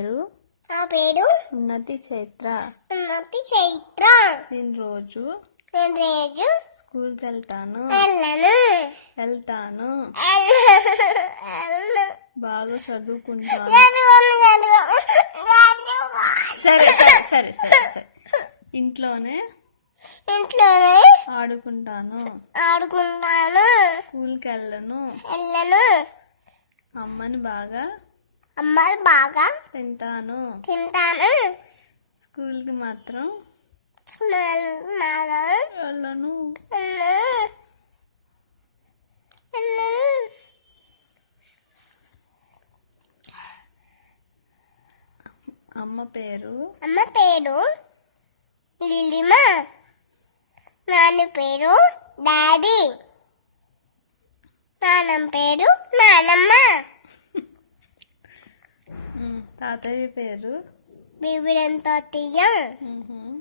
నా పేరు ఉన్నతి చైత్ర. నేను రోజు స్కూల్కి వెళ్తాను. బాగా చదువుకుంటాను. సరే సరే సరే సరే ఇంట్లోనే ఆడుకుంటాను. స్కూల్కి వెళ్ళను. అమ్మని బాగా తింటాను. స్కూల్కి మాత్రం వెళ్ళను. అమ్మ పేరు లిలిమా. నాన్న పేరు డాడీ. నాన్నమ్మ పేరు నానమ్మ. తాతయ్య పేరు బీబీడంతో తీయం.